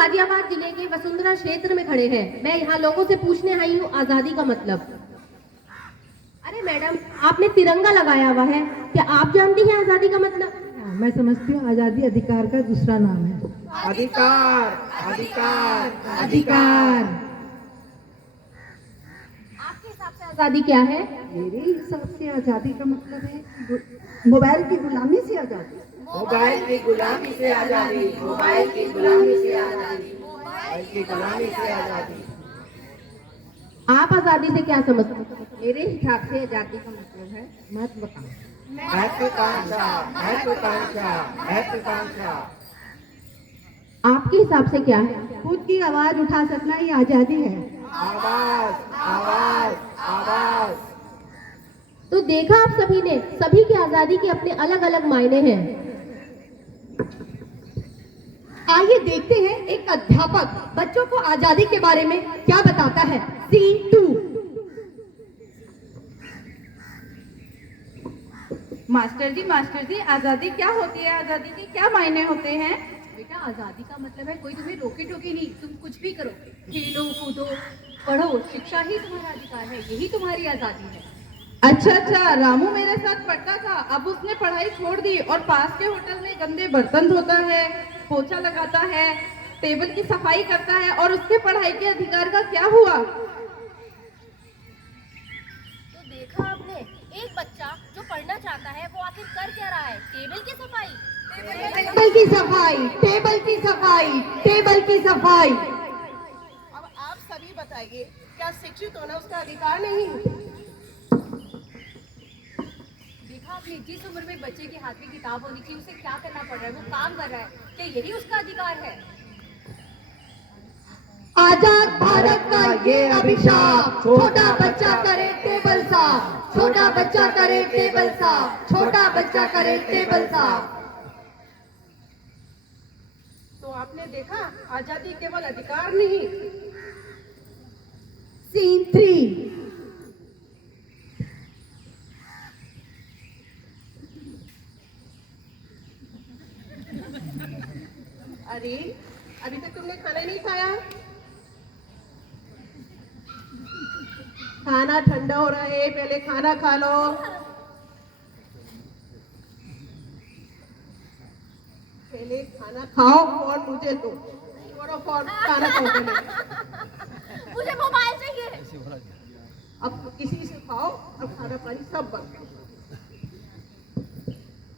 गाजियाबाद जिले के वसुंधरा क्षेत्र में खड़े हैं। मैं यहाँ लोगों से पूछने आई हूँ आजादी का मतलब। अरे मैडम, आपने तिरंगा लगाया हुआ है, क्या आप जानती हैं आजादी का मतलब? मैं समझती हूँ आजादी अधिकार का दूसरा नाम है। अधिकार, अधिकार, अधिकार। आपके हिसाब से आजादी क्या है? मेरे हिसाब से आजादी का मतलब है मोबाइल की गुलामी से आजादी। मोबाइल की गुलामी से आजादी, मोबाइल की गुलामी से आजादी, मोबाइल की गुलामी से आजादी। आप आजादी से क्या समझते हैं? मेरे हिसाब से आजादी का मतलब है महत्वाकांक्षा। महत्वाकांक्षा, महत्वाकांक्षा, महत्वाकांक्षा। आपके हिसाब से क्या है? खुद की आवाज उठा सकना ही आजादी है। आवाज, आवाज, आवाज। तो देखा आप सभी ने, सभी की आजादी के अपने अलग अलग मायने हैं। आइए देखते हैं एक अध्यापक बच्चों को आजादी के बारे में क्या बताता है। सीन 2। मास्टर जी, आजादी क्या होती है? आजादी के क्या मायने होते हैं? बेटा, आजादी का मतलब है कोई तुम्हें रोके टोके नहीं, तुम कुछ भी करो, खेलो कूदो पढ़ो, शिक्षा ही तुम्हारा अधिकार है, यही तुम्हारी आजादी है। अच्छा, रामू मेरे साथ पढ़ता था, अब उसने पढ़ाई छोड़ दी और पास के होटल में गंदे बर्तन धोता है, पोछा लगाता है, टेबल की सफाई करता है, और उसके पढ़ाई के अधिकार का क्या हुआ? तो देखा आपने, एक बच्चा जो पढ़ना चाहता है वो आखिर कर क्या रहा है? टेबल की सफाई, टेबल की सफाई, टेबल की सफाई, टेबल की सफाई। अब आप सभी बताइए, क्या शिक्षित होना उसका अधिकार नहीं? देखा आपने, जिस उम्र में बच्चे के हाथ में किताब होनी चाहिए उसे क्या करना पड़ रहा है, वो काम कर रहा है, क्या यही उसका अधिकार है? आजाद भारत का ये अभिशाप, छोटा बच्चा करे टेबल साफ, छोटा बच्चा करे टेबल साफ, छोटा बच्चा करे टेबल साफ। तो आपने देखा, आजादी केवल अधिकार नहीं। सीन 3। अरे, अभी तक तुमने खाना नहीं खाया? खाना ठंडा हो रहा है, पहले खाना खा लो। पहले खाना खाओ और मुझे दो। छोड़ो फोन, खाना खाओ पहले। मुझे मोबाइल चाहिए। अब किसी से खाओ, अब खाना पानी सब बंद करो।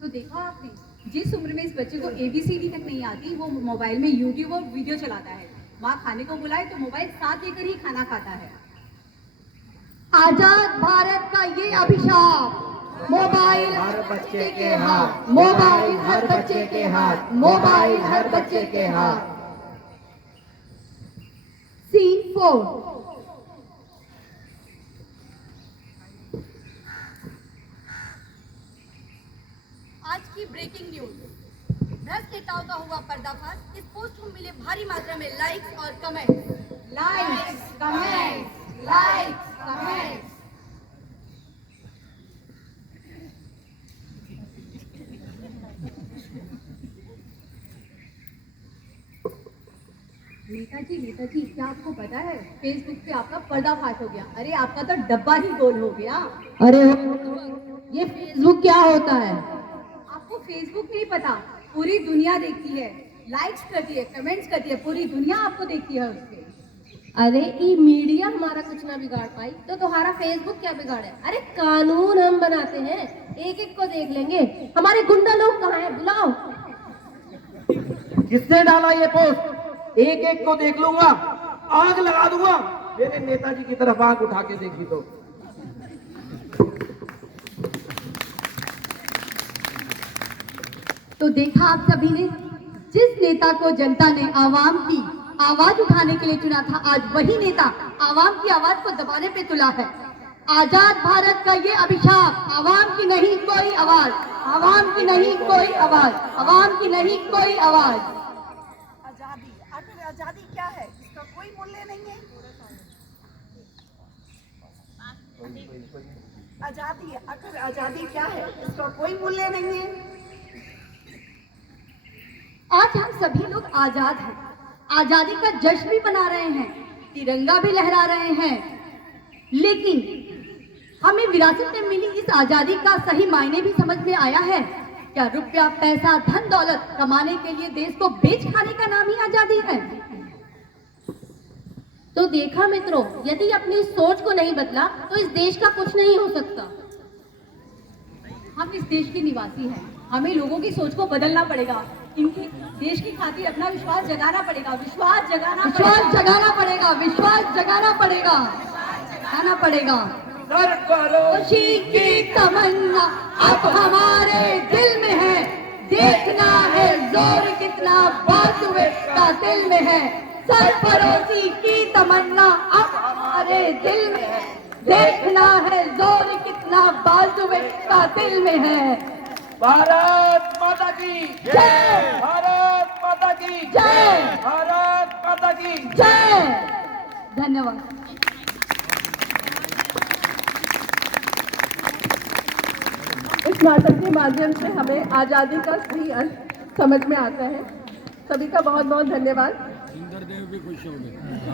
तो देखा आपने, जिस उम्र में इस बच्चे को ABCD तक नहीं आती, वो मोबाइल में YouTube और वीडियो चलाता है। माँ खाने को बुलाए तो मोबाइल साथ लेकर ही खाना खाता है। आजाद भारत का ये अभिशाप, मोबाइल हर बच्चे के हाथ, मोबाइल हर बच्चे के हाथ, मोबाइल हर बच्चे के हाथ। सीन 4। आज की ब्रेकिंग न्यूज, भ्रष्ट नेताओं का हुआ पर्दाफाश। इस पोस्ट को मिले भारी मात्रा में लाइक्स और comments. Likes, comments, likes, comments. Netaji, क्या आपको पता है फेसबुक पे आपका पर्दाफाश हो गया? अरे आपका तो डब्बा ही गोल हो गया। अरे ये फेसबुक क्या होता है? आपको फेसबुक नहीं पता? पूरी दुनिया देखती है, लाइक्स करती है, कमेंट्स करती है, पूरी दुनिया आपको देखती है उस पे। अरे ये मीडिया हमारा कुछ ना बिगाड़ पाई तो तुम्हारा फेसबुक क्या बिगाड़े? अरे कानून हम बनाते हैं, एक एक को देख लेंगे। हमारे गुंडा लोग कहाँ हैं? बुलाओ। किसने डाला ये पोस्ट? एक एक को देख लूंगा, आग लगा दूंगा। मेरे नेताजी की तरफ आग उठा के देखी तो। तो देखा आप सभी ने, जिस नेता को जनता ने आवाम की आवाज उठाने के लिए चुना था, आज वही नेता आवाम की आवाज को दबाने पे तुला है। आजाद भारत का ये अभिशाप, आवाम की नहीं कोई आवाज, आवाम की नहीं कोई आवाज, आवाम की नहीं कोई आवाज। आजादी, आखिर आजादी क्या है? इसका कोई मूल्य नहीं है। आजादी, आखिर आजादी क्या है? इसका कोई मूल्य नहीं है। आज हम सभी लोग आजाद हैं। आजादी का जश्न भी मना रहे हैं, तिरंगा भी लहरा रहे हैं, लेकिन हमें विरासत में मिली इस आजादी का सही मायने भी समझ में आया है? क्या रुपया, पैसा, धन दौलत कमाने के लिए देश को बेच खाने का नाम ही आजादी है? तो देखा मित्रों, यदि अपनी सोच को नहीं बदला तो इस देश का कुछ नहीं हो सकता। हम इस देश के निवासी हैं, हमें लोगों की सोच को बदलना पड़ेगा, इनके देश की खातिर अपना विश्वास जगाना पड़ेगा, विश्वास जगाना पड़ेगा। खुशी की तमन्ना अब हमारे दिल में है, देखना है जोर कितना बाजुए का दिल में है। सरफरोशी की तमन्ना अब हमारे दिल में है, देखना है जोर कितना बाजुए का दिल में है। भारत माता की जय, भारत माता की जय, भारत माता की जय। धन्यवाद। इस नाटक के माध्यम से हमें आज़ादी का सही अर्थ समझ में आता है। सभी का बहुत बहुत धन्यवाद।